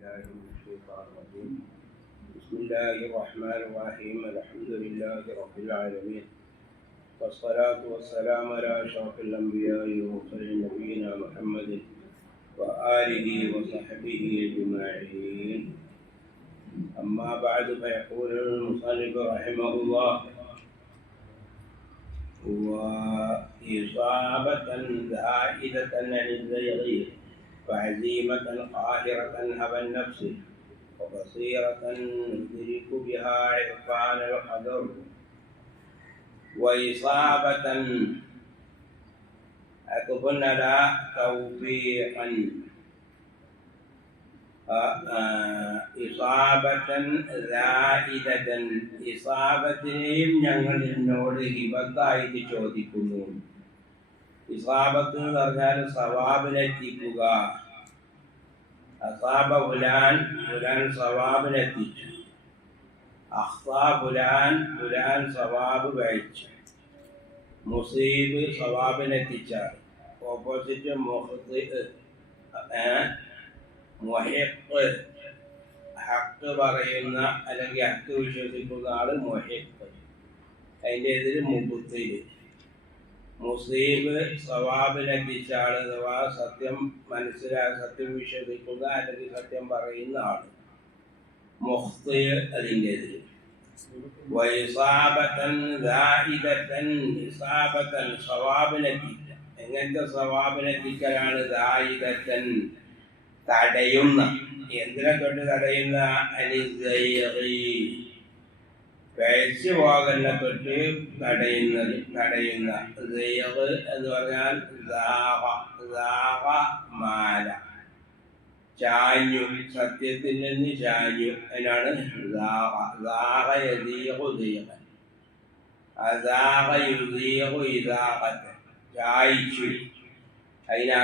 بالله من الشيطان الرجيم. بسم الله الرحمن الرحيم. الحمد لله رب العالمين، والصلاة والسلام على أشرف الأنبياء والمرسلين نبينا محمد وآله وصحبه أجمعين. أما بعد، فيقول المصنف رحمه الله: وإصابة زائدة عن الزيغ، وعزيمة قاهرة هوى النفس، وبصيرة ندرك بها عرفان القدر، وإصابة أتبنى توفيقا، ഇസാബത്തൻ ദാഇദതൻ, ഇസാബത്തിനെയും ഞങ്ങൾ എന്നോട് ഹിബത്തായിട്ട് ചോദിക്കുന്നു. ഇസാബത്ത് എന്ന് പറഞ്ഞാൽ സവാബിനെത്തിക്കുക. അസാബ ഫുലാൻ, ഫുലാൻ സവാബിനെത്തിച്ചു. അഖ്താ ഫുലാൻ, ഫുലാൻ സവാബ് കഴിച്ചു. മുസീബ് സവാബിനെത്തിച്ചാൽ. ഓപ്പോസിറ്റ് മുഖ്തി, മുഹിഖ്, ഹക്ക് പറയുന്ന അല്ലെങ്കിൽ ഹക്ക് വിശ്വസിക്കുന്ന ആള് മുഹിഖ്. അതിൻ്റെ എതിര് മുബ്തിൽ. മുസീബ് സവാബിനെത്തിച്ച ആള് അഥവാ സത്യം സത്യം വിശ്വസിക്കുന്ന അല്ലെങ്കിൽ സത്യം പറയുന്ന ആള്. മുഖ്തി അതിൻ്റെ എതിര്. വൈസാബത്തൻ ദാഇദത്തൻ, ഇസാബത്തൻ സവാബിനെത്തിക്ക. എങ്ങനത്തെ സവാബിനെത്തിക്കലാണ്? ദാഇദത്തൻ തടയുന്ന. എന്തിനെ തൊട്ട് തടയുന്ന? കഴിച്ചു പോകലിനെ തൊട്ട് തടയുന്ന. എന്ന് പറഞ്ഞാൽ മാല, ചാഞ്ഞു, സത്യത്തിൽ നിന്ന് ചാഞ്ഞു. അതിനാണ് ചായിച്ചു. അതിന്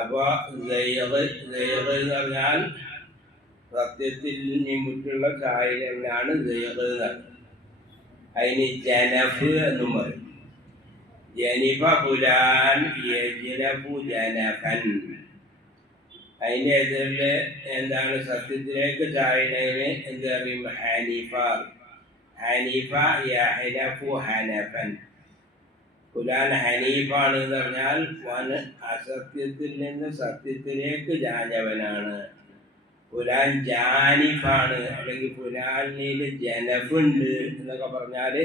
അപ്പൊ എന്ന് പറഞ്ഞാൽ സത്യത്തിൽ മുറ്റുള്ള ചായലാണ് ദൈവ. അതിന് ജനഫ് എന്നും പറയും. ജനിഫ പുലാൻ യജ്നഫു ജനഫൻ. അതിന്റെ എതിരില് എന്താണ്? സത്യത്തിലേക്ക് ചായനതിന് എന്ത് പറയും? ഹനീഫ. ഹനീഫ യഹ്നഫു ഹനഫൻ. ഫുലാൻ ഹനീഫാണ് എന്ന് പറഞ്ഞാൽ അസത്യത്തിൽ നിന്ന് സത്യത്തിലേക്ക് ചാഞ്ഞവനാണ്. ഫുലാൻ ജാനിഫാണ്, അല്ലെങ്കിൽ ഫുലാനിൽ ജനഫുണ്ട് എന്നൊക്കെ പറഞ്ഞാല്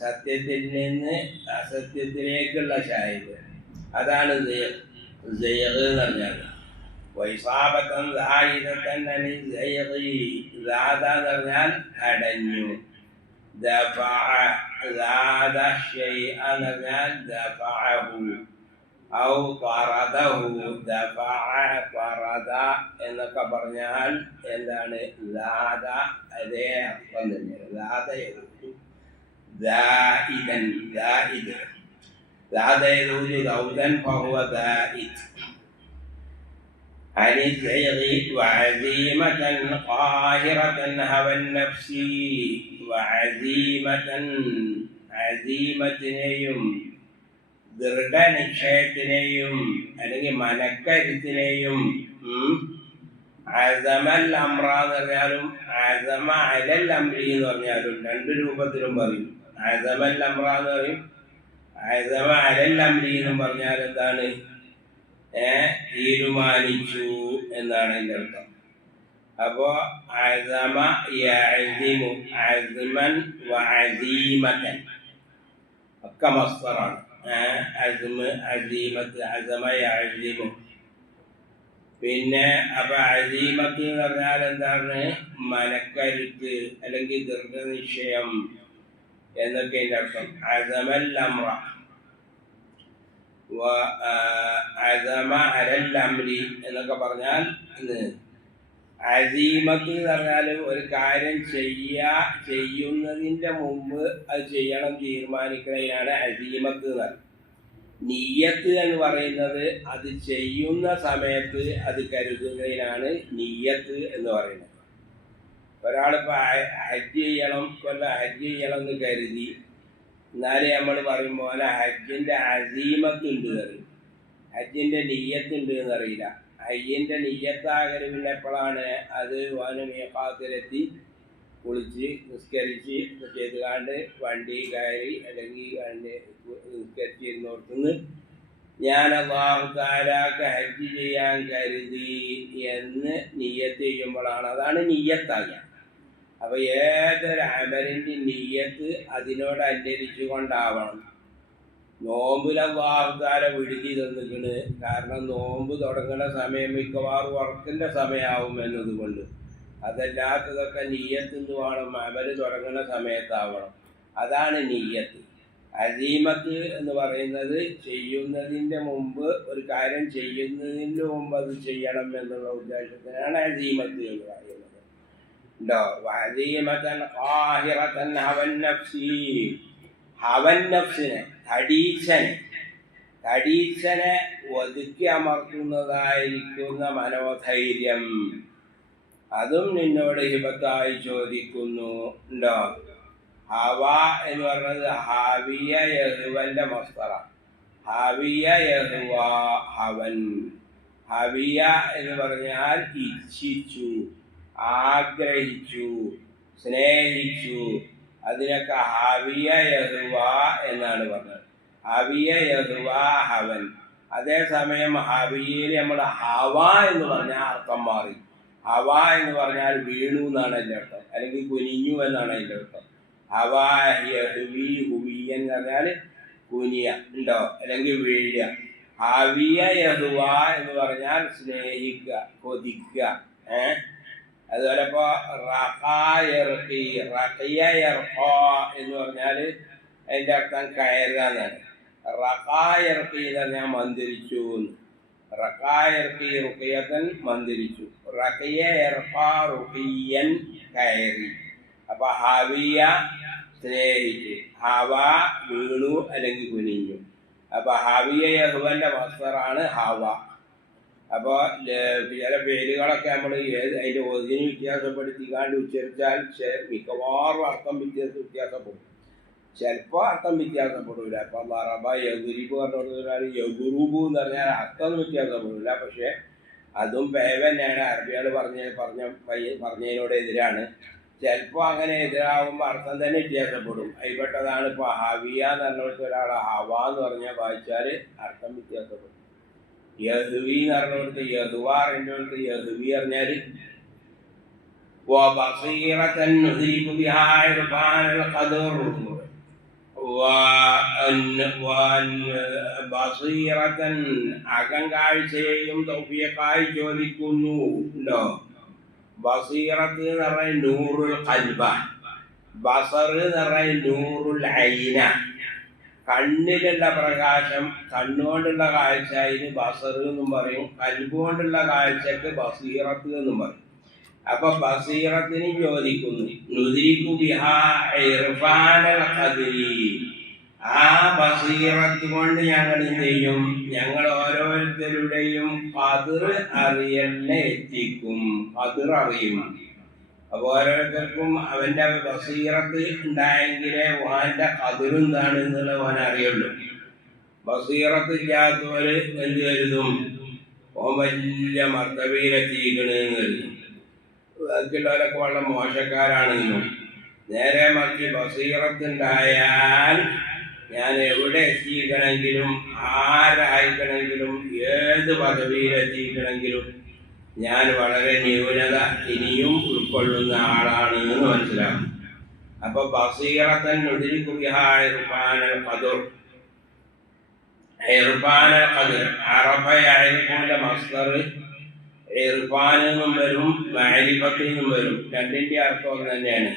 സത്യത്തിൽ നിന്ന് അസത്യത്തിലേക്കുള്ള ചായ്വ്. അതാണ് എന്ന് പറഞ്ഞാൽ. വൈസാബത്തൻ ദാഇദത്തൻ അനി സൈഗി, എന്ന് പറഞ്ഞാൽ തടഞ്ഞു. زاد شيئا دفعه أو طرده. طرد എന്നൊക്കെ പറഞ്ഞാൽ എന്താണ്? ലാദ, അതേ അർത്ഥം തന്നെയാണ്. ലാദ യദൂജു ദാഇദൻ, ദാഇദ്. ലാദ യദൂജു ദൗദൻ ഫഹുവ ദാഇദ്. عن الزيغ وعزيمة قاهرة هوى النفس, അസീമത്തിനെയും ദൃഢനിശ്ചയത്തിനെയും അല്ലെങ്കിൽ മനക്കരുത്തിനെയും, അസമൽ അമ്ര എന്ന് പറഞ്ഞാലും അസമ അലൽ അമ്രി എന്ന് പറഞ്ഞാലും രണ്ട് രൂപത്തിലും പറയും. അസമൽ അമ്ര എന്ന് പറയും, അസമ അലൽ അമ്രി എന്നും പറഞ്ഞാൽ എന്താണ്? തീരുമാനിച്ചു എന്നാണ് എൻ്റെ അർത്ഥം. അപ്പോ അസമ യഅ്സിമു, അസ്മൻ വഅസീമതൻ ഒക്കെ മസ്ദറാണ്. അസ്മ്, അസീമത്ത്, അസമ യഅ്സിമു. പിന്നെ അപ്പൊ അസീമത്ത് എന്ന് പറഞ്ഞാൽ എന്താണ്? മനക്കരുത്ത് അല്ലെങ്കിൽ ദൃഢനിശ്ചയം എന്നൊക്കെ എൻ്റെ അർത്ഥം. അസമൽ അമ്ര അസമ അലൽ അംരി എന്നൊക്കെ പറഞ്ഞാൽ അസീമത്ത് എന്ന് പറഞ്ഞാൽ ഒരു കാര്യം ചെയ്യുന്നതിൻ്റെ മുമ്പ് അത് ചെയ്യണം തീരുമാനിക്കുന്നതിനാണ് അസീമത്ത് എന്ന് പറയുന്നത്. നിയ്യത്ത് എന്ന് പറയുന്നത് അത് ചെയ്യുന്ന സമയത്ത് അത് കരുതുന്നതിനാണ് നിയ്യത്ത് എന്ന് പറയുന്നത്. ഒരാളിപ്പോൾ ഹജ്ജ് ചെയ്യണം, ഹജ്ജ് ചെയ്യണം എന്ന് കരുതി, എന്നാലും നമ്മൾ പറയുമ്പോൾ ഹജ്ജിൻ്റെ അസീമത്തുണ്ട്. ഹജ്ജിന്റെ നിയ്യത്തുണ്ട് എന്നറിയില്ല. ഹജ്ജിന്റെ നിയ്യത്താകല് പിന്നെ എപ്പോഴാണ്? അത് വന് മീഖാത്തിലെത്തി കുളിച്ച് നിസ്കരിച്ച് ചെയ്ത് കാണ്ട് വണ്ടി കയറി അല്ലെങ്കിൽ വണ്ടി നിസ്കരിച്ചിരുന്നോടത്തുനിന്ന് ഞാൻ അല്ലാഹു തആലാക്ക് ഹജ്ജ് ചെയ്യാൻ കരുതി എന്ന് നിയ്യത്ത് ചെയ്യുമ്പോഴാണ്. അതാണ് നിയ്യത്താകുക. അപ്പൊ ഏതൊരു അമലിന്റെ നിയ്യത്ത് അതിനോട് അനുസരിച്ചു കൊണ്ടാവണം. നോമ്പിൽ അല്ലാഹു തആല വിടുതി തന്നിക്കണ്. കാരണം നോമ്പ് തുടങ്ങുന്ന സമയം മിക്കവാറും ഉറക്കിന്റെ സമയമാവും എന്നതുകൊണ്ട്. അതല്ലാത്തതൊക്കെ നിയ്യത്ത് എന്ന് വേണം, അമല് തുടങ്ങുന്ന സമയത്താവണം. അതാണ് നിയ്യത്ത്. അസീമത്ത് എന്ന് പറയുന്നത് ചെയ്യുന്നതിൻ്റെ മുമ്പ്, ഒരു കാര്യം ചെയ്യുന്നതിന് മുമ്പ് അത് ചെയ്യണം എന്നുള്ള ഉദ്ദേശത്തിനാണ് അസീമത്ത് എന്ന് പറയുന്നത്. ഉണ്ടോ? അസീമത്തൻ ഖാഹിറത്തൻ ഹവൻ നഫ്സി, ഹവൻ നഫ്സിനെ തടീച്ചനെ ഒതുക്കി അമർത്തുന്നതായിരിക്കുന്ന മനോധൈര്യം, അതും നിന്നോട് ഹിബത്തായി ചോദിക്കുന്നു. ഉണ്ടോ? ഹവ എന്ന് പറഞ്ഞത് ഹാവിയ യഹ്വന്റെ മസ്തറ. ഹാവിയ യഹ്വ ഹവൻ. ഹവിയ എന്ന് പറഞ്ഞാൽ ഇച്ഛിച്ചു, ആഗ്രഹിച്ചു, സ്നേഹിച്ചു. അതിനൊക്കെ ഹാവിയ യഹ്വ എന്നാണ് പറഞ്ഞത്. ഹവിയ യഹ്വ ഹവൻ. അതേസമയം ഹവിയയിൽ നമ്മൾ ഹവ എന്ന് പറഞ്ഞാൽ അർത്ഥം മാറി. ഹവ എന്ന് പറഞ്ഞാൽ വീണു എന്നാണ് അതിൻ്റെ അർത്ഥം, അല്ലെങ്കിൽ കുനിഞ്ഞു എന്നാണ് അതിൻ്റെ അർത്ഥം. ഹവ യഹ്വി ഹുവിയ എന്ന് പറഞ്ഞാൽ കുനിയ, ഉണ്ടോ, അല്ലെങ്കിൽ വീഴുക. ഹവിയ യഹ്വ എന്ന് പറഞ്ഞാൽ സ്നേഹിക്കുക, കൊതിക്കുക. അതുപോലെ ഇപ്പോ റഖിയ യർഖാ എന്ന് പറഞ്ഞാൽ അതിൻ്റെ അർത്ഥം കയറുക എന്നാണ്. റഖായർക്കി എന്ന് പറഞ്ഞാൽ മന്ദിരിച്ചു. റഖായർക്കി റുഖിയത്തൻ മന്ദിരിച്ചു. റഖിയ യർഖാ റുഖിയൻ കയറി. അപ്പൊ ഹവിയ സ്നേഹിച്ചു, ഹവ വീണു അല്ലെങ്കിൽ കുനിഞ്ഞു. അപ്പൊ ഹവിയ യഹ്വന്റെ മസ്തറാണ് ഹവ. അപ്പൊ ചില പേരുകളൊക്കെ നമ്മൾ അതിന്റെ ഒതിന് വ്യത്യാസപ്പെടുത്തിക്കാണ്ട് ഉച്ചരിച്ചാൽ മിക്കവാറും അർത്ഥം വ്യത്യാസപ്പെടും. ചിലപ്പോൾ അർത്ഥം വ്യത്യാസപ്പെടില്ല. അപ്പൊ ലറബ യഗുരിബ് പറഞ്ഞാൽ യഗുറുബു എന്ന് പറഞ്ഞാൽ അർത്ഥം വ്യത്യാസപ്പെടില്ല. പക്ഷെ അതും പേവ തന്നെയാണ്. അറബികൾ പറഞ്ഞതിനോട് എതിരാണ്. ചിലപ്പോൾ അങ്ങനെ എതിരാകുമ്പോൾ അർത്ഥം തന്നെ വ്യത്യാസപ്പെടും. അതിൽപ്പെട്ടതാണ് ഇപ്പോൾ ഹവിയ എന്ന് പറഞ്ഞിടത്ത് ഒരാൾ ഹവ എന്ന് പറഞ്ഞാൽ വായിച്ചാൽ അർത്ഥം വ്യത്യാസപ്പെടും. യഹ്വി എന്ന് പറഞ്ഞിടത്ത് യഹ്വ അറിഞ്ഞിടത്ത് യഹ്വി പറഞ്ഞാൽ അകങ്കാഴ്ചയെയും തൗഫീഖായി ചോദിക്കുന്നു. ഉണ്ടോ? ബസീറത്ത് എന്ന് പറഞ്ഞാൽ നൂറുൽ ഖൽബ, ബസർ എന്ന് പറഞ്ഞാൽ നൂറുൽ ഐന, കണ്ണിലുള്ള പ്രകാശം, കണ്ണുകൊണ്ടുള്ള കാഴ്ച ഇതിന് ബസർ എന്നും പറയും. കൽബ് കൊണ്ടുള്ള കാഴ്ചക്ക് ബസീറത്ത് എന്നും പറയും. അപ്പൊ ബസീറത്തിന് ചോദിക്കുന്നു. നുദ്രികു ബിഹാ ഇർഫാനൽ ഖദ്രി, ആ ബസീറത്ത് കൊണ്ട് ഞങ്ങൾ എന്ത് ചെയ്യും? ഞങ്ങൾ ഓരോരുത്തരുടെയും ഖദ്ർ അറിയലിനെ എത്തിക്കും. ഖദ്ർ അറിയും. അപ്പൊ ഓരോരുത്തർക്കും അവന്റെ ബസീറത്ത് ഉണ്ടായെങ്കിലേ ഓന്റെ ഖദ്ർ എന്താണ് എന്നുള്ളത് ഓൻ അറിയുള്ളൂ. ബസീറത്ത് ഇല്ലാത്തവര് എന്ത് കരുതും? ഓൻ വലിയ മർത്തബയിലെത്തിക്കണെന്ന് കരുതും. ബാക്കിയുള്ളവരൊക്കെ വളരെ മോശക്കാരാണെന്നും. നേരെ മറിച്ച് ബസീറത്ത് ഉണ്ടായാൽ ഞാൻ എവിടെ എത്തിക്കണമെങ്കിലും, ആരായിക്കണമെങ്കിലും, ഏത് പദവിയിലെത്തിക്കണമെങ്കിലും ഞാൻ വളരെ ന്യൂനത ഇനിയും ഉൾക്കൊള്ളുന്ന ആളാണ് എന്ന് മനസ്സിലാക്കും. അപ്പൊ ബസീറത്തൻ നുദ്രികു ബിഹാ ഇർഫാനൽ ഖദ്ർ, ഇർഫാനൽ ഖദ്ർ അറഫ യഅരിഫുന്റെ മസ്ദർ ഇർഫാൻ എന്നും വരും, മഅരിഫത്ത് എന്നും വരും. രണ്ടിന്റെ അർത്ഥം ഒന്ന് തന്നെയാണ്.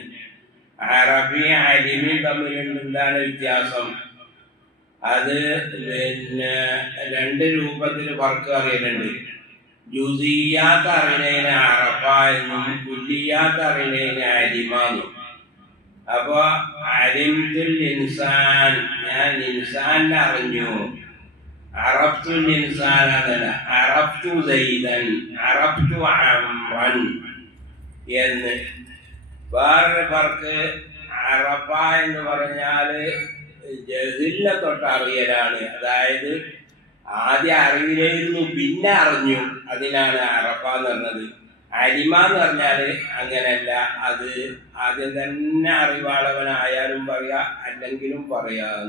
അറബി അലിമി തമ്മിലുള്ള എന്താണ് വ്യത്യാസം? അത് പിന്നെ രണ്ട് രൂപത്തിൽ ഫർക്ക് അറിയുന്നുണ്ട്. ജുസിയാത്ത് അറിയുന്നതിന് അറഫ എന്നും കുല്ലിയാത്ത് അറിയുന്നതിന് അലിമ എന്നും. അപ്പൊ അലിംതുൽ ഇൻസാൻ, ഞാൻ ഇൻസാനെ അറിഞ്ഞു. അറഫ്തുൽ ഇൻസാൻ എന്നല്ല, അറഫ്തു സൈദൻ, അറഫ്തു അംറൻ എന്ന്. വേറൊരു ഫർക്ക് അറഫ എന്ന് പറഞ്ഞാല് ജഹിലിനെ തൊട്ട് അറിയലാണ്. അതായത് ആദ്യം അറിവിലായിരുന്നു, പിന്നെ അറിഞ്ഞു. അതിനാണ് അറഫ എന്ന് പറഞ്ഞത്. അരിമ എന്ന് പറഞ്ഞാൽ അങ്ങനല്ല, അത് ആദ്യം തന്നെ അറിവാളവനായാലും പറയാ, അല്ലെങ്കിലും പറയാം.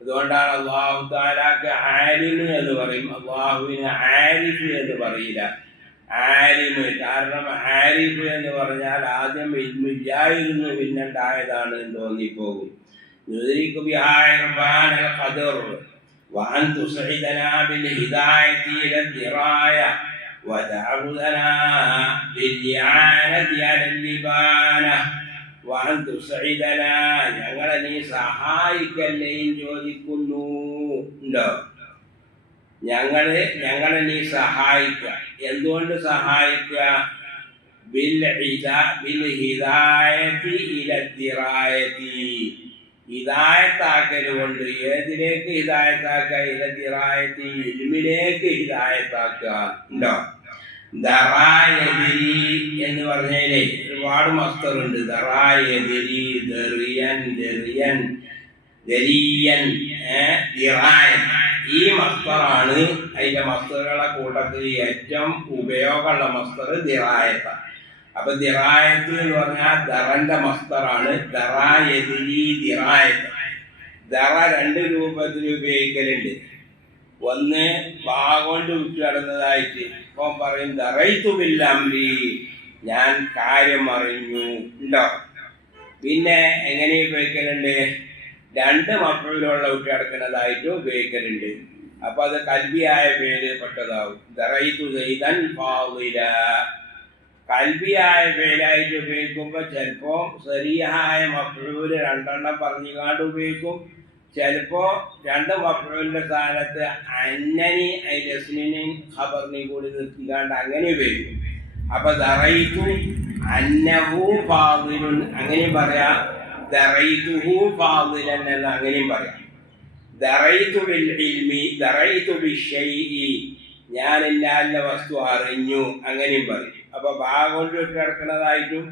അതുകൊണ്ടാണ് അള്ളാഹു താലാക്ക് ആലിമ് എന്ന് പറയും, അള്ളാഹുവിന് ആരിഫ് എന്ന് പറയില്ല. ആലിമ്, കാരണം ആരിഫ് എന്ന് പറഞ്ഞാൽ ആദ്യം ഇല്ലായിരുന്നു, പിന്നുണ്ടായതാണ് എന്ന് തോന്നിപ്പോകും. وأن تسعدنا بالهداية إلى الدراية وتعبدنا بالإعانة على اللبانة وأن تسعدنا ഞങ്ങളെ നീ സഹായിക്കല്ലേയും ചോദിക്കുന്നു. ഞങ്ങളെ നീ സഹായിക്കുക. എന്തുകൊണ്ട് സഹായിക്കുക? ബിൽഹിദായത്തി ഇല ദിറായത്തി, ഹിദായത്താക്കൽ കൊണ്ട്. ഏതിലേക്ക് ഹിദായത്താക്കുക? ഇല ദിറായത്തി, ഇൽമിലേക്ക് ഹിദായത്താക്കുക. ഉണ്ടോ? ദറായതിരി എന്ന് പറഞ്ഞാലേ ഒരുപാട് മസ്തറുണ്ട്. ദറായതിരി, ദറിയൻ, ദറിയൻ, ദരിയൻ, ദിറായൻ. ഈ മസ്തറാണ് അതിന്റെ മസ്തറുകളുടെ കൂട്ടത്തിൽ ഏറ്റവും ഉപയോഗമുള്ള മസ്തർ ദിറായത്താണ്. അപ്പൊ ദിറായത്ത് എന്ന് പറഞ്ഞാൽ ദറന്റെ മസ്തറാണ്. ദറായതിരി, ദിറായത്ത്. ദറ രണ്ട് രൂപത്തിൽ ഉപയോഗിക്കലുണ്ട്. ഒന്ന് വാഗോണ്ട് വിട്ടു നടന്നതായിട്ട്. ഇപ്പം പറയും ദറൈതു ബിൽ അംരി, ഞാൻ കാര്യം അറിഞ്ഞു. ഉണ്ടോ? പിന്നെ എങ്ങനെ ഉപയോഗിക്കലുണ്ട്? രണ്ട് മക്കളിലുള്ള വിട്ടു കിടക്കുന്നതായിട്ട് ഉപയോഗിക്കലുണ്ട്. അപ്പൊ അത് കൽബിയായ പേര് പെട്ടതാവും. ദറൈതു സൈദൻ ഫാദില. കൽബിയായ പേരായിട്ട് ഉപയോഗിക്കുമ്പോൾ ചിലപ്പോ സരിയായ മക്കളൂര് രണ്ടെണ്ണം പറഞ്ഞുകാണ്ട് ഉപയോഗിക്കും. ചിലപ്പോ രണ്ട് മക്കളുടെ സ്ഥാനത്ത് അന്നനി രസ്മിനെയും ഖബറിനെയും കൂടി നിർത്തിക്കാണ്ട് അങ്ങനെ ഉപയോഗിക്കും. അപ്പൊ ദറൈതു അന്നഹു ഫാദിലുൻ അങ്ങനെയും പറയാം, ദറൈതുഹു ഫാദിലൻ എന്ന് അങ്ങനെയും പറയാം. ദറൈതു ബിൽ ഇൽമി, ദറൈതു ബിശ്ശൈഇ, ഞാൻ എല്ലാ വസ്തു അറിഞ്ഞു അങ്ങനെയും പറയും. അപ്പൊ ഭാഗം വിട്ട് കിടക്കുന്നതായിട്ടും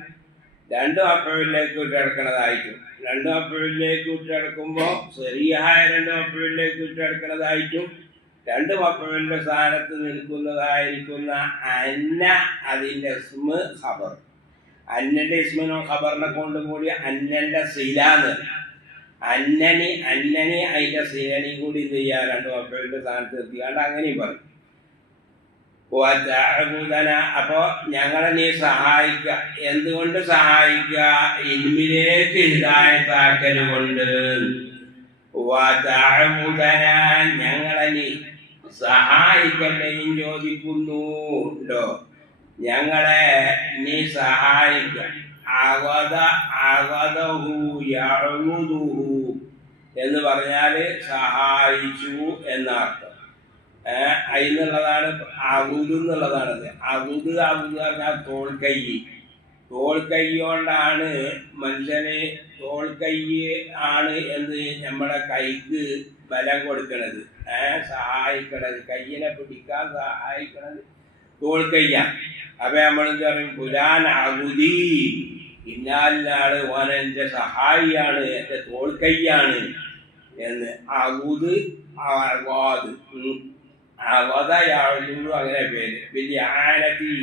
രണ്ട് മക്കളിലേക്ക് വിട്ട് കിടക്കുന്നതായിട്ടും, രണ്ട് മക്കളിലേക്ക് വിട്ട് കിടക്കുമ്പോൾ ശരിയായ രണ്ട് മക്കളിലേക്ക് വിട്ട് കിടക്കുന്നതായിട്ടും, രണ്ട് മക്കളുടെ സ്ഥാനത്ത് നിൽക്കുന്നതായിരിക്കുന്ന അന്ന, അതിന്റെ ഇസ്മ് ഖബർ. അന്നന്റെ ഇസ്മിനോ ഖബറിനെ കൊണ്ടും കൂടി അന്നന്റെ സിലാന്ന്, അന്നനി അതിന്റെ സിലനി കൂടി ഇത് ചെയ്യാൻ രണ്ട് മക്കളുടെ സ്ഥാനത്ത് നിർത്തിയാണ്ട് അങ്ങനെയും പറയും. അപ്പോ ഞങ്ങളെ നീ സഹായിക്കുക. എന്തുകൊണ്ട് സഹായിക്കുക? ഇൽമിലേക്ക് ഹിദായത്താക്കൽ കൊണ്ട്. ഞങ്ങളെ നീ സഹായിക്കല്ലേയും ചോദിക്കുന്നു. ഉണ്ടോ? ഞങ്ങളെ നീ സഹായിക്കുക. എന്ന് പറഞ്ഞാല് സഹായിച്ചു എന്നർത്ഥം. അതിന്നുള്ളതാണ് അവുദ് എന്നുള്ളതാണത്. അവുദ് പറഞ്ഞാൽ തോൾക്കൈ. തോൾക്കൈ കൊണ്ടാണ് മനുഷ്യന്, തോൾക്കൈ ആണ് എന്ന് നമ്മുടെ കൈക്ക് ബലം കൊടുക്കണത്, സഹായിക്കണത്, കയ്യിനെ പിടിക്കാൻ സഹായിക്കണത് തോൾക്കയ്യ. അപ്പൊ നമ്മളെന്ത് പറയും? പുലാൻ അവുദി, ഇന്നാലിനാള് ഓനെന്റെ സഹായിയാണ്, എന്റെ തോൾക്കയ്യാണ് എന്ന്. അവുദ് അവാദ് അവതയാളുള്ളൂ അങ്ങനെ പേര്. വലിയ ആനത്തി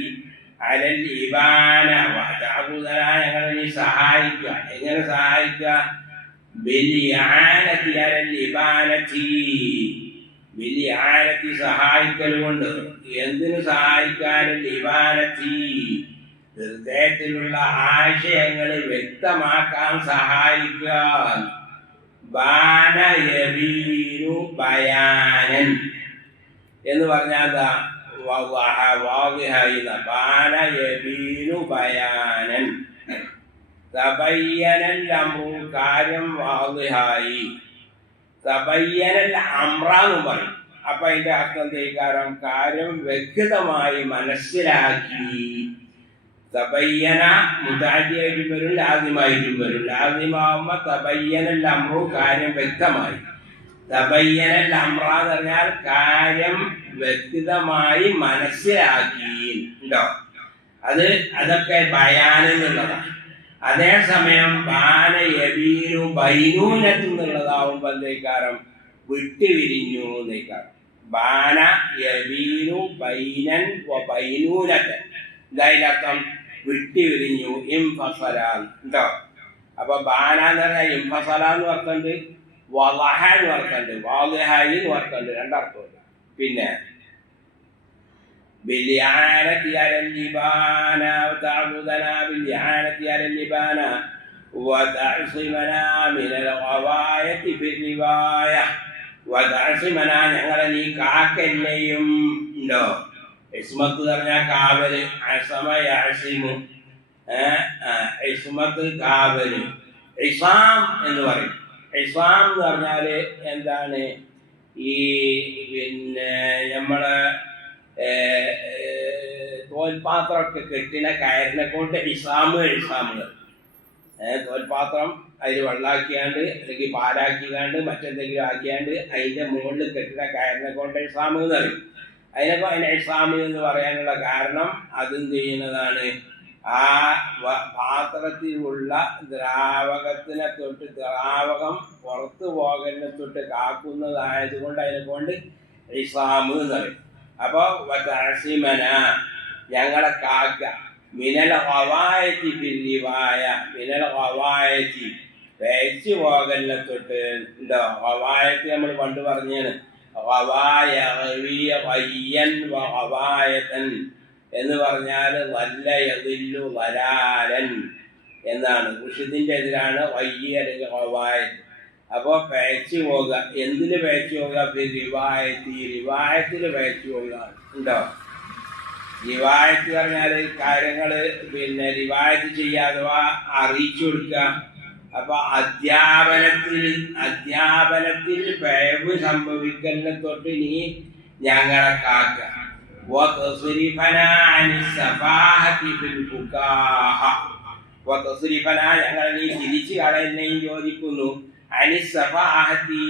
അലൽ ഇബാന ഞങ്ങളെ നീ സഹായിക്കുക. എങ്ങനെ സഹായിക്കുക? വലിയ ആനത്തി അലൽ ഇബാനത്തി, വലിയ ആനത്തി സഹായിക്കൽ കൊണ്ട്. എന്തിനു സഹായിക്കാൻ? ഇബാനത്തി ഹൃദയത്തിലുള്ള ആശയങ്ങൾ വ്യക്തമാക്കാൻ സഹായിക്കാൻ. ബാന യബീനു ബയാനൻ എന്ന് പറഞ്ഞാൽ ബാന യബീനു ബയാനൻ. തബയ്യനൽ അംറു, കാര്യം വാദിഹായി. തബയ്യനൽ അംറാന്നും പറയും. അപ്പൊ അതിന്റെ അർത്ഥം തേക്കാരം കാര്യം വ്യക്തമായി മനസ്സിലാക്കി. തബയ്യന മുതാദിയായിട്ടും വരും, ലാസിമായിട്ടും വരും. ലാസിമാവുമ്പോ തബയ്യനൽ അംറു, കാര്യം വ്യക്തമായി. തബയ്യനൽ അംറ എന്ന് പറഞ്ഞാൽ കാര്യം വ്യക്തമായി മനസ്സിലാക്കി. ഉണ്ടോ? അതൊക്കെ ബയാനെന്നുള്ളതാണ്. അതേസമയം ബാന യബീനു ബൈനൂനത്ത് എന്നുള്ളതാവുമ്പോൾ എന്തേക്കാരം? വിട്ടുവിരിഞ്ഞു എന്നേക്കാരം. ബാന യബീനു ബൈനൻ ബൈനൂനത്തൻ. എന്തായാലും അർത്ഥം വിട്ടുപിരിഞ്ഞു. ഇംഫസലാൻ ഉണ്ടോ? അപ്പൊ ബാന എന്ന് പറഞ്ഞാൽ ഇംഫസല എന്ന് അർത്ഥമുണ്ട്, വളഹ എന്ന് അർത്ഥമുണ്ട്, വാളിഹായി എന്ന് അർത്ഥമുണ്ട്, രണ്ടർത്ഥമുണ്ട്. പിന്നെ بالإعانة على اللبانة وتعبدنا بالإعانة على اللبانة وتعصمنا من الغواية في الرواية وتعصمنا ഞങ്ങളെ നീ കാക്കല്ലയും ഉണ്ടോ? ഇസ്മത്ത് പറഞ്ഞാൽ കാവല്, അസമ യഅസിമു, ഇസ്മത്ത് കാവല്. ഇസാം എന്ന് പറയും. ഇസാം എന്ന് പറഞ്ഞാല് എന്താണ്? ഈ പിന്നെ നമ്മളെ തോൽപാത്രമൊക്കെ കെട്ടിന കയറിനെ കൊണ്ട് ഇസാമുകൾ തോൽപാത്രം അതിൽ വെള്ളാക്കിയാണ്ട് അല്ലെങ്കിൽ പാലാക്കിയാണ്ട് മറ്റെന്തെങ്കിലും ആക്കിയാണ്ട് അതിൻ്റെ മുകളിൽ കെട്ടിന കയറിനെ കൊണ്ട് ഇസാമ് എന്ന് പറയും. അതിനെ ഇസാമ് എന്ന് പറയാനുള്ള കാരണം അതെന്ത് ചെയ്യുന്നതാണ്? ആ പാത്രത്തിലുള്ള ദ്രാവകത്തിനെ തൊട്ട് ദ്രാവകം പുറത്തു പോകലിനെ തൊട്ട് കാക്കുന്നതായതുകൊണ്ട് അതിനെ കൊണ്ട് ഇസാമ് എന്ന് പറയും. അപ്പൊ വതഅസിമന ഞങ്ങളെ കാക്ക, മിനൽ ഖവായതി ബിൽരിവായ, മിനൽ ഖവായതി പേച്ചു പോകലിനെ തൊട്ട് ഉണ്ടോ? ഖവായത്തി നമ്മൾ പണ്ട് പറഞ്ഞാണ്, ഖവായ ഖയ്യൻ വഖവായതൻ എന്ന് പറഞ്ഞാൽ വല്ല യദില്ലു വലാലൻ എന്നാണ്. ഖുശിദിന്റെ എതിരാണ് വയ്യ അല്ലെങ്കിൽ ഖവായത്ത്. അപ്പോൾ പേച്ചു പോകുക. എന്തിന് പേച്ചു പോകുക? റിവായത്തിൽ പേച്ചു പോകുക ഉണ്ടോ? റിവായത്ത് പറഞ്ഞാൽ കാര്യങ്ങൾ പിന്നെ റിവായത്ത് ചെയ്യുക അഥവാ അറിയിച്ചു കൊടുക്കുക. അപ്പൊ അധ്യാപനത്തിൽ പിഴവ് സംഭവിക്കലിനെ തൊട്ട് നീ ഞങ്ങളെ കാക്ക. ഞങ്ങളെ നീ തിരിച്ചു കളയുന്നേയും ചോദിക്കുന്നു. അനിസഫാഹത്തി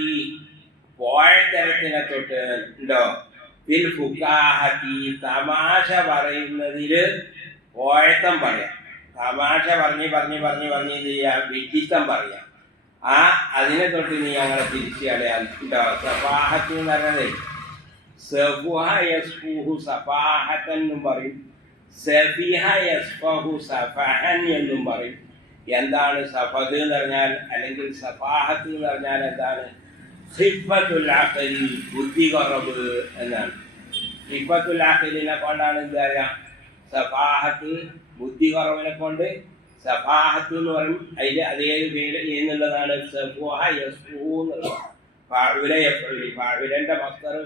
പോഴത്തരത്തിനെ തൊട്ട് ഉണ്ടോ? ഫിൽ ഫുക്കാഹത്തി തമാശ പറയുന്നതില് പോഴത്തം പറയാം. തമാശ പറഞ്ഞ് ഇത് ചെയ്യാം, വിഡിത്തം പറയാം. അതിനെ തൊട്ട് നീ ഞങ്ങളെ തിരിച്ചു കളയാൻ ഉണ്ടോ? സഫാഹത്ത് എന്ന് പറഞ്ഞത് സഫുഹ യസ്ഫുഹു സഫാഹത്തൻ എന്നും പറയും, സഫിഹ യസ്ഫഹു സഫഹൻ എന്നും പറയും. എന്താണ് സഫഹ് എന്ന് പറഞ്ഞാൽ, അല്ലെങ്കിൽ സഫാഹത്ത് എന്ന് പറഞ്ഞാൽ എന്താണ്? ഖിഫത്തുൽ അഖ്ലി, ബുദ്ധി കുറവ് എന്നാണ്. ഖിഫത്തുൽ അഖ്ലിനെ കൊണ്ടാണ് എന്താ പറയുക? സഫാഹത്ത്, ബുദ്ധി കുറവിനെ കൊണ്ട് സഫാഹത്ത് എന്ന് പറയും. അതിൽ അതേ പേര് എന്നുള്ളതാണ് സഫുഹ യസ്ഫുഹു എന്നുള്ളത്. ഫഅുലന്റെ മസ്ദർ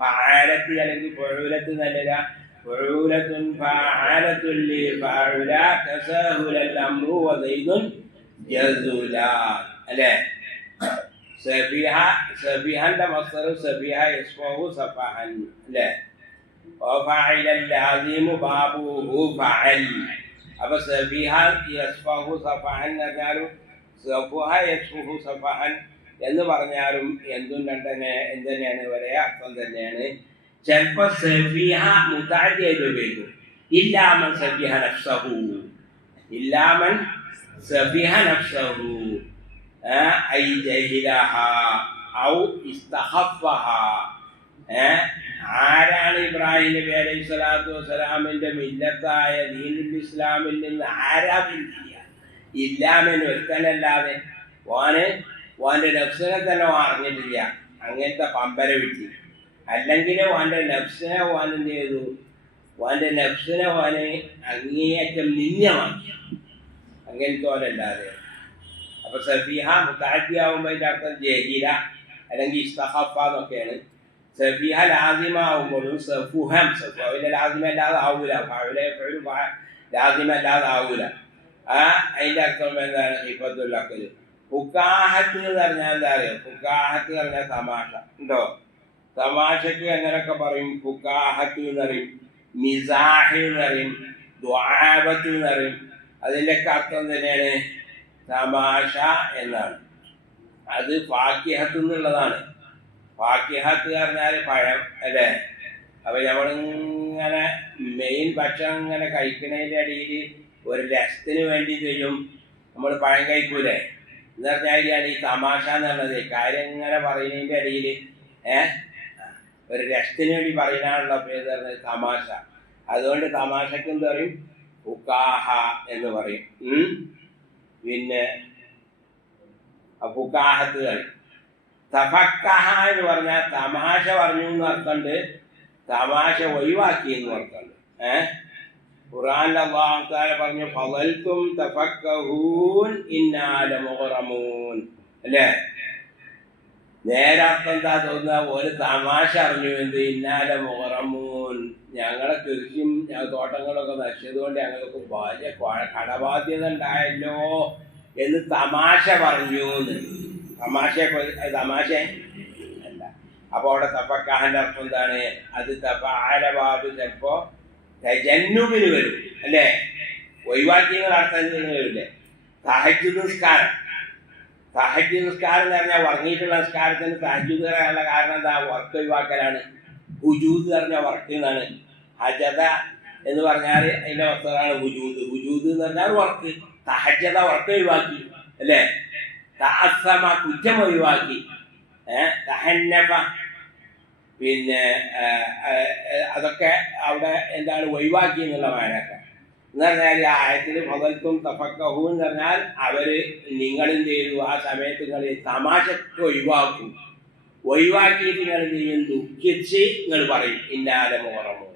ഫഅലത്തി അല്ലെങ്കിൽ ഫഅുലത്ത് എന്നല്ല, ഫഅൂലത്തുൻ ഫഅലത്തുൻ ലിഫഅുല തസഹുലൽ അംറു വസൈദുൻ ജസുലാ അല്ലേ? സബിഹന്റെ മസ്ദർ സബിഹ യസ്ഫഹു സഫഹൻ അല്ലേ? വഫഅലൽ ലാസിമു ബാബുഹു ഫഅൽ. അപ്പൊ സബിഹ യസ്ഫഹു സഫഹൻ എന്നാലും സഫഹ യസ്ഫഹു സഫഹൻ എന്ന് പറഞ്ഞാലും എന്തും എന്തുതന്നെയാണ് ഒരേ അർത്ഥം തന്നെയാണ്. ചിലപ്പോ സഫിഹ മുതഅദ്ദിയായിട്ട് ഉപയോഗിക്കും. ഇല്ലാമൻ സഫിഹ നഫ്സഹു, ഇല്ലാമൻ സഫിഹ നഫ്സഹു ഐ ജഹിലഹ ഔ ഇസ്തഖഫഹ. ആരാണ് ഇബ്രാഹിം നബി അലൈഹി സ്വലാത്തു വസ്സലാമിന്റെ മില്ലത്തായ ദീനുൽ ഇസ്ലാമിൽ നിന്ന് ആരാ പിന്തിരിയ? ഇല്ലാമൻ ഒരുത്തനല്ലാതെ ഓന്റെ നഫ്സിനെ തന്നെ അറിഞ്ഞിട്ടില്ല. അങ്ങനത്തെ പമ്പര വിട്ടി. അല്ലെങ്കിൽ ഓന്റെ നഫ്സിനെ ഓൻ എന്ത് ചെയ്തു? ഓന്റെ നഫ്സിനെ ഓന് അങ്ങേയറ്റം നിന്യമാക്കി. അങ്ങനത്തെ ഓനല്ലാതെ. അപ്പൊ സഫീഹ മുതഅദ്ദിയാവുമ്പോൾ അതിന്റെ അർത്ഥം ജഹില അല്ലെങ്കിൽ ഇസ്തഖഫ എന്നൊക്കെയാണ്. സഫീഹ ലാസിമാവുമ്പോഴും സഫുഹം, സഫുവിന്റെ ലാസിമല്ലാതെ ആവൂല, ലാസിമല്ലാതെ ആവൂല. അതിന്റെ അർത്ഥം എന്താണ്? ഖിഫത്തുൽ അഖ്ലി. ഫുക്കാഹത്ത് എന്ന് പറഞ്ഞാൽ എന്താ അറിയോ? ഫുക്കാഹത്ത് പറഞ്ഞാൽ തമാശ ഉണ്ടോ? തമാശക്ക് എങ്ങനെയൊക്കെ പറയും? ഫുക്കാഹത്ത് എന്ന് പറയും, മിസാഹ് എന്ന് പറയും, ദുആബത്ത് എന്ന് പറയും. അതിൻ്റെയൊക്കെ അർത്ഥം തന്നെയാണ് തമാശ എന്നാണ്. അത് ഫാക്കിഹത്ത് എന്നുള്ളതാണ്. ഫാക്കിഹത്ത് പറഞ്ഞാൽ പഴം അല്ലേ? അപ്പൊ നമ്മളിങ്ങനെ മെയിൻ ഭക്ഷണം ഇങ്ങനെ കഴിക്കുന്നതിൻ്റെ ഇടയിൽ ഒരു രസത്തിന് വേണ്ടി ചെയ്യും നമ്മൾ പഴം കഴിക്കൂലേ എന്ന് പറഞ്ഞാൽ ഈ തമാശ എന്ന് പറഞ്ഞത്. കാര്യം ഇങ്ങനെ പറയുന്നതിൻ്റെ ഇടയിൽ ഒരു രസത്തിന് വേണ്ടി പറയാനുള്ള പേര് പറഞ്ഞത് തമാശ. അതുകൊണ്ട് തമാശക്ക് എന്ത് പറയും? ഫുക്കാഹ എന്ന് പറയും. പിന്നെ ഫുക്കാഹത്ത് പറയും. തഫക്കഹ എന്ന് പറഞ്ഞാൽ തമാശ പറഞ്ഞു എന്ന് അർത്ഥമുണ്ട്, തമാശ ഒഴിവാക്കി എന്ന് അർത്ഥമുണ്ട്. ഖുർആനിൽ അല്ലാഹു തആല പറഞ്ഞു ഫളൽതും തഫക്കഹൂൻ ഇന്നാ ലമുഗ്റമൂൻ അല്ലേ? നേരെ അർത്ഥം എന്താ തോന്നുക? ഒരു തമാശ അറിഞ്ഞു, എന്ത്? ഇന്നാ ലമുഗ്റമൂൻ, ഞങ്ങളെ കൃഷിയും തോട്ടങ്ങളൊക്കെ നശിച്ചതുകൊണ്ട് ഞങ്ങൾക്ക് വലിയ കടബാധ്യത ഉണ്ടായല്ലോ എന്ന് തമാശ പറഞ്ഞു എന്ന്. തമാശ അല്ല. അപ്പോൾ അവിടെ തഫക്കഹന്റെ അർത്ഥം എന്താണ്? അത് തഫഅല ബാബ് ചിലപ്പോ തജന്നുബിന് വരും അല്ലേ? ഒഴിവാക്കിയങ്ങൾ അർത്ഥത്തിന് വരില്ലേ? തഹജ്ജുദ് നിസ്കാരം. തഹജ്ജുദ് നിസ്കാരം എന്ന് പറഞ്ഞാൽ ഉറങ്ങിയിട്ടുള്ള നിസ്കാരത്തിന് തഹജ്ജുദ് പറയാനുള്ള കാരണം എന്താ? വർക്ക് ഒഴിവാക്കലാണ്. ഹുജൂദ് പറഞ്ഞാൽ വർക്ക് എന്നാണ്. ഹജദ എന്ന് പറഞ്ഞാൽ അതിന്റെ വസ്തുവാണ് ഹുജൂദ്. ഹുജൂദ് എന്ന് പറഞ്ഞാൽ വർക്ക്. തഹജ്ജദ വർക്ക് ഒഴിവാക്കി അല്ലേ? തഅസ്സമ കുറ്റം ഒഴിവാക്കി. തഹന്നഫ പിന്നെ അതൊക്കെ അവിടെ എന്താണ്? ഒഴിവാക്കി എന്നുള്ള മാനൊക്കെ എന്ന് പറഞ്ഞാൽ ആ ആയത്തിൽ ഫളൽതും തഫക്കഹൂ എന്ന് പറഞ്ഞാൽ അവര് നിങ്ങളെന്ത് ചെയ്തു? ആ സമയത്ത് നിങ്ങൾ തമാശക്ക് ഒഴിവാക്കും. ഒഴിവാക്കിയിട്ട് നിങ്ങൾ എന്ത് ചെയ്യും? ദുഃഖിച്ച് നിങ്ങൾ പറയും ഇന്നാ ലമുഗ്റമൂൻ.